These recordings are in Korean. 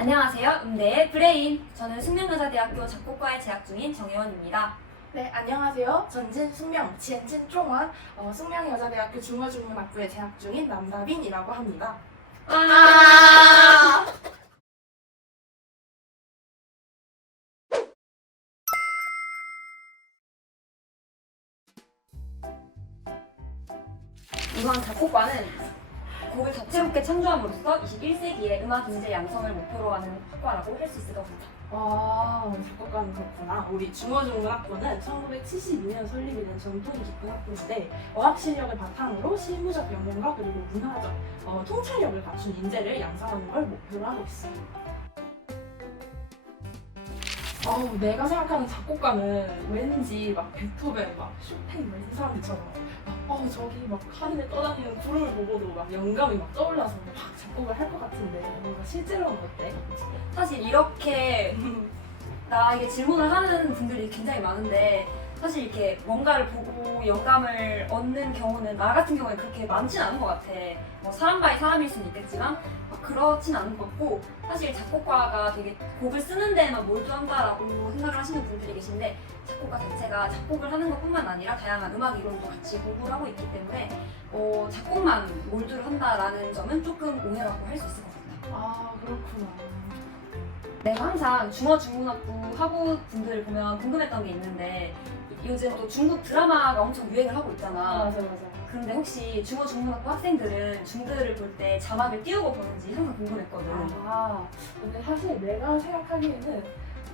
안녕하세요. 음대의 브레인. 저는 숙명여자대학교 작곡과에 재학 중인 정혜원입니다. 네, 안녕하세요. 전진 숙명, 지엔진 종원, 숙명여자대학교 중어중문학부에 재학 중인 남다빈이라고 합니다. 와! 우선 작곡과는 곡을 다채롭게 창조함으로써 21세기의 음악 인재 양성을 목표로 하는 학과라고 할 수 있을 것 같아요. 작곡가는 그렇구나. 우리 중어중문학부는 1972년 설립이 된 전통이 깊은 학부인데 어학 실력을 바탕으로 실무적 역량과 그리고 문화적 통찰력을 갖춘 인재를 양성하는 걸 목표로 하고 있습니다. 내가 생각하는 작곡가는 왠지 막 베토벤, 막 쇼팽 이런 사람들처럼 저기 막 하늘에 떠다니는 구름을 보고도 막 영감이 막 떠올라서 막 작곡을 할 것 같은데 뭔가 실제로는 어때? 사실 이렇게 나에게 질문을 하는 분들이 굉장히 많은데 사실 이렇게 뭔가를 보고 영감을 얻는 경우는 나 같은 경우에 그렇게 많진 않은 것 같아. 뭐 사람 바이 사람일 수는 있겠지만 그렇진 않은 것 같고 사실 작곡가가 되게 곡을 쓰는 데에만 몰두한다라고 생각을 하시는 분들이 계신데 작곡가 자체가 작곡을 하는 것뿐만 아니라 다양한 음악 이론도 같이 공부를 하고 있기 때문에 작곡만 몰두를 한다라는 점은 조금 오해라고 할 수 있을 것 같다. 그렇구나. 내가 항상 중어중문학부 학우 분들 보면 궁금했던 게 있는데 요즘 또 중국 드라마가 엄청 유행을 하고 있잖아. 맞아. 근데 혹시 중어중문학부 학생들은 중드를 볼 때 자막을 띄우고 보는지 항상 궁금했거든. 근데 사실 내가 생각하기에는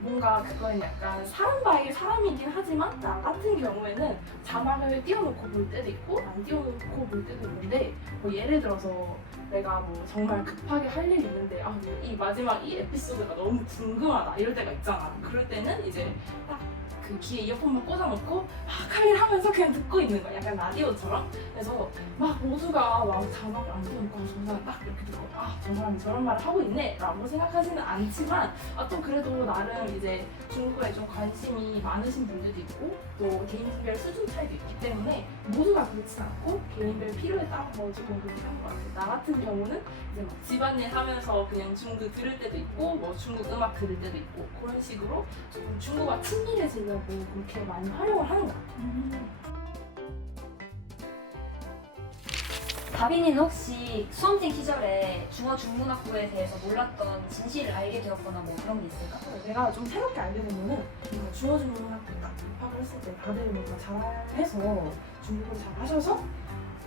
뭔가 그건 약간 사람 바이 사람이긴 하지만 나 같은 경우에는 자막을 띄워놓고 볼 때도 있고 안 띄워놓고 볼 때도 있는데 뭐 예를 들어서 내가 뭐 정말 급하게 할 일이 있는데 이 마지막 이 에피소드가 너무 궁금하다 이럴 때가 있잖아. 그럴 때는 이제 딱 그 귀에 이어폰만 꽂아놓고 막 할 일 하면서 그냥 듣고 있는 거야. 약간 라디오처럼. 그래서 막 모두가 막 자막을 안 띄우니까 저 사람 딱 이렇게 듣고 저 사람이 저런 말을 하고 있네 라고 생각하지는 않지만 또 그래도 나름 이제 중국어에 좀 관심이 많으신 분들도 있고 또 개인별 수준 차이도 있기 때문에 모두가 그렇진 않고 개인별 필요에 따라서 조금 그렇게 하는 것 같아요. 나 같은 경우는 이제 막 집안일 하면서 그냥 중국 들을 때도 있고 뭐 중국 음악 들을 때도 있고 그런 식으로 조금 중국과 친밀해지려고 그렇게 많이 활용을 하는 것 같아요. 다빈이는 혹시 수험생 시절에 중어중문학부에 대해서 몰랐던 진실을 알게 되었거나 뭐 그런 게 있을까? 내가 좀 새롭게 알게 된 거는 중어중문학부 딱 입학을 했을 때 다들 뭔가 잘해서 중국어를 잘 하셔서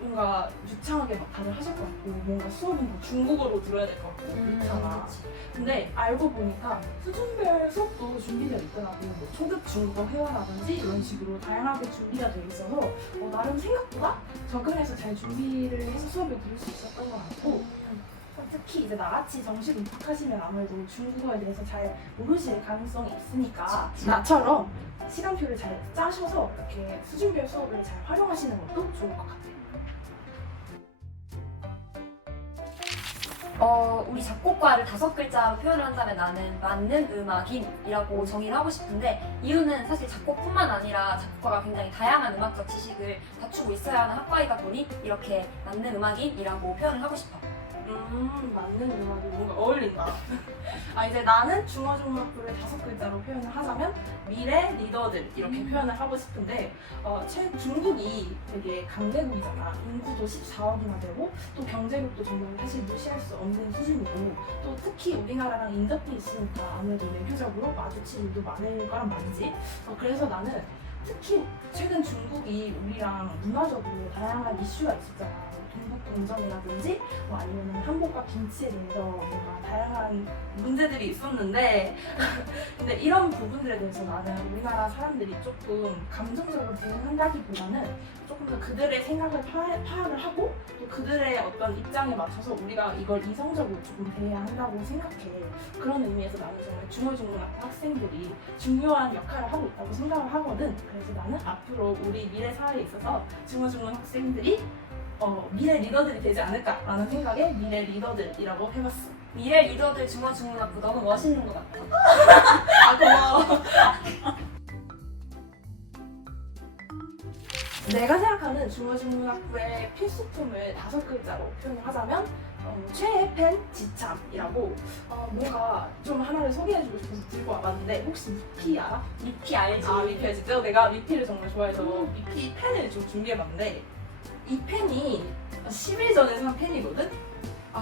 뭔가 유창하게 막 다들 하실 것 같고 뭔가 수업은 다 중국어로 들어야 될 것 같고 그렇잖아. 근데 알고 보니까 수준별 수업도 준비되어 있더라고. 뭐 초급 중국어 회화라든지 이런 식으로 다양하게 준비가 되어 있어서 나름 생각보다 적응해서 잘 준비를 해서 수업을 들을 수 있었던 것 같고 특히 이제 나같이 정식 입학하시면 아무래도 중국어에 대해서 잘 모르실 가능성이 있으니까 나처럼 시간표를 잘 짜셔서 이렇게 수준별 수업을 잘 활용하시는 것도 좋을 것 같아요. 우리 작곡과를 5글자로 표현을 한다면 나는 맞는 음악인이라고 정의를 하고 싶은데 이유는 사실 작곡뿐만 아니라 작곡과가 굉장히 다양한 음악적 지식을 갖추고 있어야 하는 학과이다 보니 이렇게 맞는 음악인이라고 표현을 하고 싶어. 맞는 음악이 뭔가 어울린다. 이제 나는 중어중문학부를 5글자로 표현을 하자면 미래 리더들 이렇게 표현을 하고 싶은데 중국이 되게 강대국이잖아. 인구도 14억이나 되고 또 경제력도 정말 사실 무시할 수 없는 수준이고 또 특히 우리나라랑 인접해 있으니까 아무래도 외교적으로 마주칠 일도 많을 거란 말이지. 그래서 나는 특히 최근 중국이 우리랑 문화적으로 다양한 이슈가 있었잖아. 동북 공정이라든지 아니면 한복과 김치에 대해서 뭔가 다양한 문제들이 있었는데 근데 이런 부분들에 대해서 나는 우리나라 사람들이 조금 감정적으로 대응한다기보다는 조금 더 그들의 생각을 파악을 하고 또 그들의 어떤 입장에 맞춰서 우리가 이걸 이성적으로 조금 대해야 한다고 생각해. 그런 의미에서 나는 정말 중어중문학부 학생들이 중요한 역할을 하고 있다고 생각을 하거든. 그래서 나는 앞으로 우리 미래 사회에 있어서 중어중문 학생들이 미래 리더들이 되지 않을까라는 생각에 미래 리더들이라고 해봤어. 미래 리더들 중어중문학부 너무 멋있는 것 같아. 고마워. 내가 생각하는 중어중문학부의 필수품을 5글자로 표현을 하자면 최애 펜 지참이라고 뭔가 좀 하나를 소개해주고 싶어서 들고 와봤는데 혹시 미피 알아? 미피 알지? 미피 알지? 내가 미피를 정말 좋아해서 미피 펜을 좀 준비해봤는데 이 펜이 10일 전에 산 펜이거든?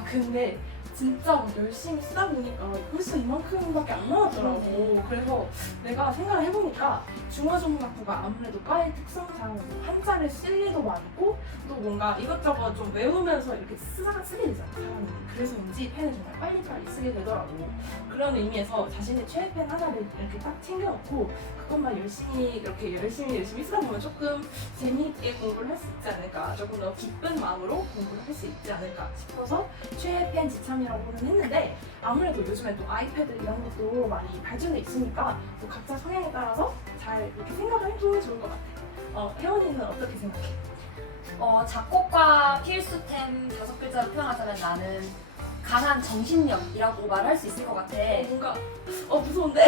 근데 진짜 막 열심히 쓰다 보니까 벌써 이만큼밖에 안 나왔더라고. 그래서 내가 생각을 해보니까 중어중문학부가 아무래도 과의 특성상 한자를 쓸 일도 많고 또 뭔가 이것저것 좀 외우면서 이렇게 쓰게 되잖아, 사람이. 그래서인지 펜을 정말 빨리빨리 쓰게 되더라고. 그런 의미에서 자신의 최애 펜 하나를 이렇게 딱 챙겨놓고 그것만 이렇게 열심히 쓰다 보면 조금 재미있게 공부를 할 수 있지 않을까, 조금 더 기쁜 마음으로 공부를 할 수 있지 않을까 싶어서 최애 펜 지참이라고는 했는데 아무래도 요즘에 또 아이패드 이런 것도 많이 발전돼 있으니까 또 각자 성향에 따라서 잘 이렇게 생각을 해보면 좋을 것 같아. 혜원이는 어떻게 생각해? 작곡가 필수템 5글자로 표현하자면 나는 강한 정신력이라고 말할 수 있을 것 같아. 뭔가 무서운데?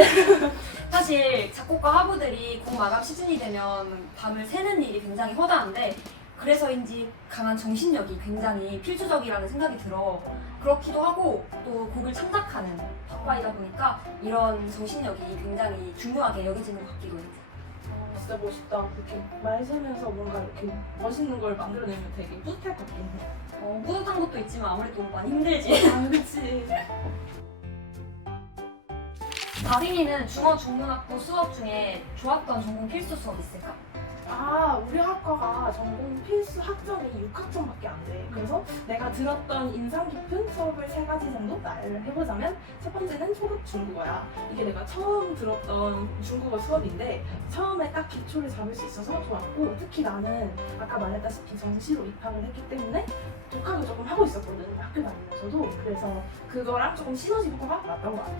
사실 작곡가 하부들이 곡 마감 시즌이 되면 밤을 새는 일이 굉장히 허다한데 그래서인지 강한 정신력이 굉장히 필수적이라는 생각이 들어. 그렇기도 하고 또 곡을 창작하는 학과이다 보니까 이런 정신력이 굉장히 중요하게 여겨지는 것 같기도 해. 진짜 멋있다. 그렇게 말 세면서 뭔가 이렇게 멋있는 걸 만들어내면 되게 뿌듯할 것 같긴 해. 뿌듯한 것도 있지만 아무래도 많이 힘들지. 그치. 다빈이는 중어중문학부 수업 중에 좋았던 전공 필수 수업 있을까? 우리 학과가 전공 필수 학점이 6학점밖에 안 돼. 그래서 내가 들었던 인상 깊은 수업을 3가지 정도 나열을 해보자면 첫 번째는 초급 중국어야. 이게 내가 처음 들었던 중국어 수업인데 처음에 딱 기초를 잡을 수 있어서 좋았고 특히 나는 아까 말했다시피 정시로 입학을 했기 때문에 독학을 조금 하고 있었거든, 학교 다니면서도. 그래서 그거랑 조금 시너지 효과가 났던 것 같아.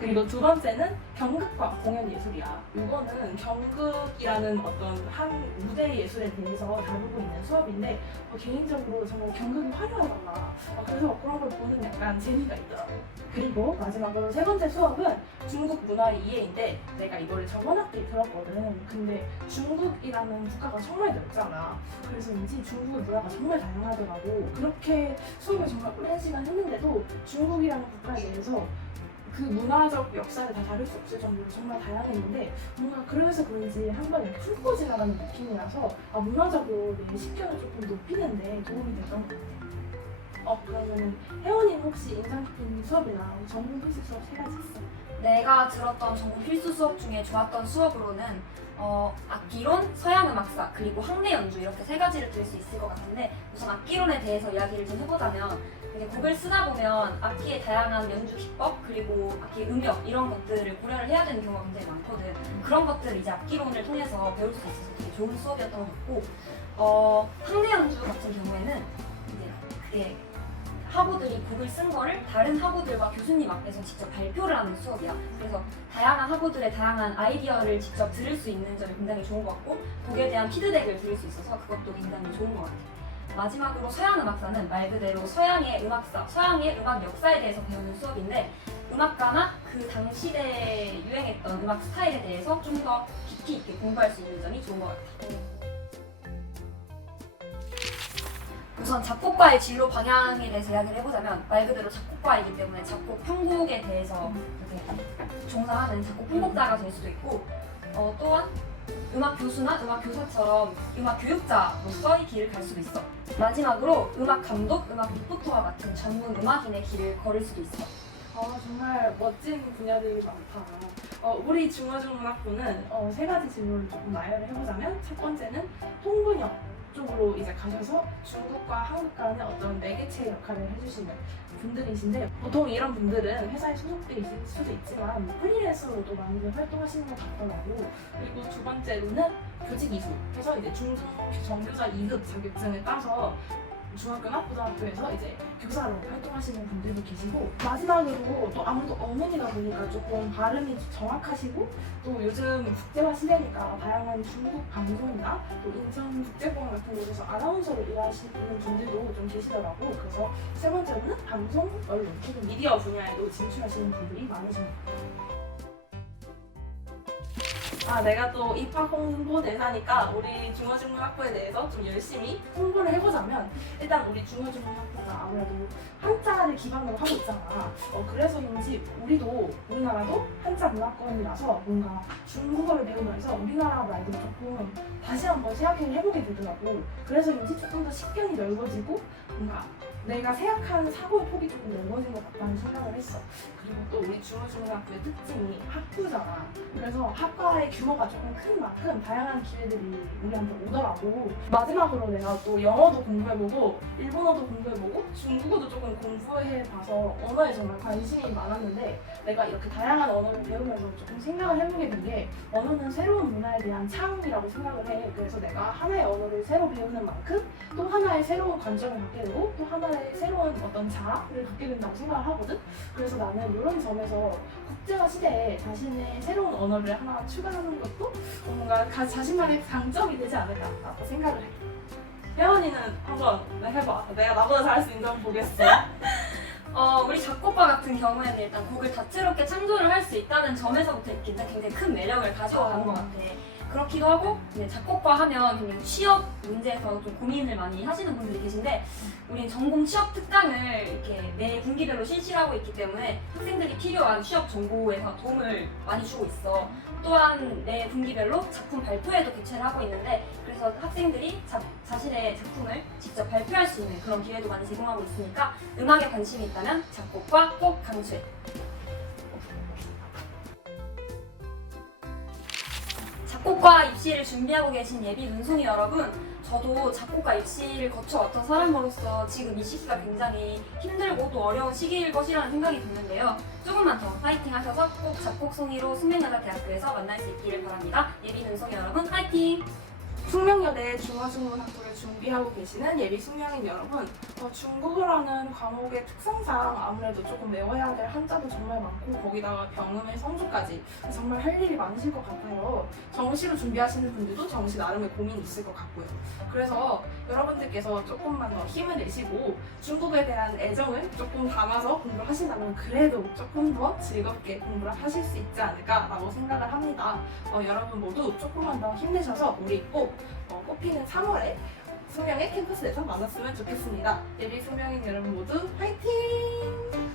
그리고 두 번째는 경극과 공연 예술이야. 이거는 경극이라는 어떤 한 무대 예술에 대해서 다루고 있는 수업인데 개인적으로 정말 경극이 화려하구나. 그래서 그런 걸 보는 약간 재미가 있더라고. 그리고 마지막으로 세 번째 수업은 중국 문화 이해인데 내가 이거를 저번 학기에 들었거든. 근데 중국이라는 국가가 정말 넓잖아. 그래서인지 중국의 문화가 정말 다양하더라고. 그렇게 수업을 정말 오랜 시간 했는데도 중국이라는 국가에 대해서 그 문화적 역사를 다 다룰 수 없을 정도로 정말 다양했는데 뭔가 그래서 그런지 한번 이렇게 훑고 지나가는 느낌이라서 문화적으로 내 식견을 조금 높이는 데 도움이 됐던 것 같아요. 그러면 혜원이는 혹시 인상 깊은 수업이나 전공 필수 수업 3가지 있어? 내가 들었던 전공 필수 수업 중에 좋았던 수업으로는 악기론, 서양음악사, 그리고 학내 연주 이렇게 3가지를 들 수 있을 것 같은데 우선 악기론에 대해서 이야기를 좀 해보자면 이제 곡을 쓰다 보면 악기의 다양한 연주 기법 그리고 악기의 음역 이런 것들을 고려를 해야 되는 경우가 굉장히 많거든. 그런 것들을 이제 악기론을 통해서 배울 수 있어서 되게 좋은 수업이었던 것 같고 학내 연주 같은 경우에는 이제 그게 하부들이 곡을 쓴 거를 다른 하부들과 교수님 앞에서 직접 발표를 하는 수업이야. 그래서 다양한 하부들의 다양한 아이디어를 직접 들을 수 있는 점이 굉장히 좋은 것 같고 곡에 대한 피드백을 들을 수 있어서 그것도 굉장히 좋은 것 같아. 마지막으로 서양음악사는 말 그대로 서양의 음악사, 서양의 음악 역사에 대해서 배우는 수업인데 음악가나 그 당시대에 유행했던 음악 스타일에 대해서 좀 더 깊이 있게 공부할 수 있는 점이 좋은 것 같아. 우선 작곡가의 진로 방향에 대해서 이야기를 해보자면 말 그대로 작곡가이기 때문에 작곡 편곡에 대해서 이렇게 종사하는 작곡 편곡자가 될 수도 있고 또한 음악 교수나 음악 교사처럼 음악 교육자로서의 길을 갈 수도 있어. 마지막으로 음악 감독, 음악 리포터와 같은 전문 음악인의 길을 걸을 수도 있어. 정말 멋진 분야들이 많다. 우리 중어중문학부는 3가지 진로를 조금 나열을 해보자면 첫 번째는 통번역 쪽으로 이제 가셔서 중국과 한국 간의 어떤 매개체 역할을 해주시는 분들이신데 보통 이런 분들은 회사에 소속돼 있을 수도 있지만 프리랜서로도 많이들 활동하시는 것 같더라고. 그리고 두 번째로는 교직 이수 해서 이제 중등 정교사 2급 자격증을 따서 중학교나 고등학교에서 이제 교사로 활동하시는 분들도 계시고 마지막으로 또 아무래도 어머니다 보니까 조금 발음이 정확하시고 또 요즘 국제화 시대니까 다양한 중국 방송이나 또 인천국제공항 같은 곳에서 아나운서로 일하시는 분들도 좀 계시더라고. 그래서 세 번째로는 방송, 언론, 그리고 미디어 분야에도 진출하시는 분들이 많으십니다. 내가 또 입학 홍보대사니까 우리 중어중문학부에 대해서 좀 열심히 홍보를 해보자면 일단 우리 중어중문학부가 아무래도 한자를 기반으로 하고 있잖아. 그래서인지 우리나라도 한자 문화권이라서 뭔가 중국어를 배우면서 우리나라 말도 조금 다시 한번 생각을 해보게 되더라고. 그래서인지 조금 더 식견이 넓어지고 뭔가 내가 생각하는 사고의 폭이 조금 넓어진 것 같다는 생각을 했어. 그리고 또 우리 중어중문학부의 특징이 학부잖아. 그래서 학과의 규모가 조금 큰 만큼 다양한 기회들이 우리한테 오더라고. 마지막으로 내가 또 영어도 공부해보고 일본어도 공부해보고 중국어도 조금 공부해봐서 언어에 정말 관심이 많았는데 내가 이렇게 다양한 언어를 배우면서 조금 생각을 해보게 된 게 언어는 새로운 문화에 대한 차원이라고 생각을 해. 그래서 내가 하나의 언어를 새로 배우는 만큼 또 하나의 새로운 관점을 갖게 되고 또 하나의 새로운 어떤 자아를 갖게 된다고 생각을 하거든. 그래서 나는 이런 점에서 국제화 시대에 자신의 새로운 언어를 하나 추가하는 것도 뭔가 자신만의 장점이 되지 않을까라고 생각을 해. 혜원이는 한번 해봐. 내가 나보다 잘할 수 있는 점 보겠어. 우리 작곡과 같은 경우에는 일단 곡을 다채롭게 창조를 할 수 있다는 점에서부터 굉장히 큰 매력을 가져가는 것 같아. 그렇기도 하고 작곡과 하면 그냥 취업 문제에서 좀 고민을 많이 하시는 분들이 계신데 우리는 전공 취업 특강을 이렇게 매 분기별로 실시하고 있기 때문에 학생들이 필요한 취업 정보에서 도움을 많이 주고 있어. 또한 매 분기별로 작품 발표회도 개최를 하고 있는데 그래서 학생들이 자신의 작품을 직접 발표할 수 있는 그런 기회도 많이 제공하고 있으니까 음악에 관심이 있다면 작곡과 꼭 강추해. 작곡과 입시를 준비하고 계신 예비 눈송이 여러분, 저도 작곡과 입시를 거쳐왔던 사람으로서 지금 이 시기가 굉장히 힘들고 또 어려운 시기일 것이라는 생각이 드는데요. 조금만 더 파이팅 하셔서 꼭 작곡송이로 숙명여자대학교에서 만날 수 있기를 바랍니다. 예비 눈송이 여러분 파이팅! 숙명여대 중어중문학부를 준비하고 계시는 예비 숙명인 여러분, 중국어라는 과목의 특성상 아무래도 조금 외워야 될 한자도 정말 많고 거기다가 병음의 성조까지 정말 할 일이 많으실 것 같아요. 정시로 준비하시는 분들도 정시 나름의 고민이 있을 것 같고요. 그래서 여러분들께서 조금만 더 힘을 내시고 중국에 대한 애정을 조금 담아서 공부를 하신다면 그래도 조금 더 즐겁게 공부를 하실 수 있지 않을까라고 생각을 합니다. 여러분 모두 조금만 더 힘내셔서 우리 꼭 꽃피는 3월에 숙명의 캠퍼스에서 만났으면 좋겠습니다. 예비 숙명인 여러분 모두 화이팅!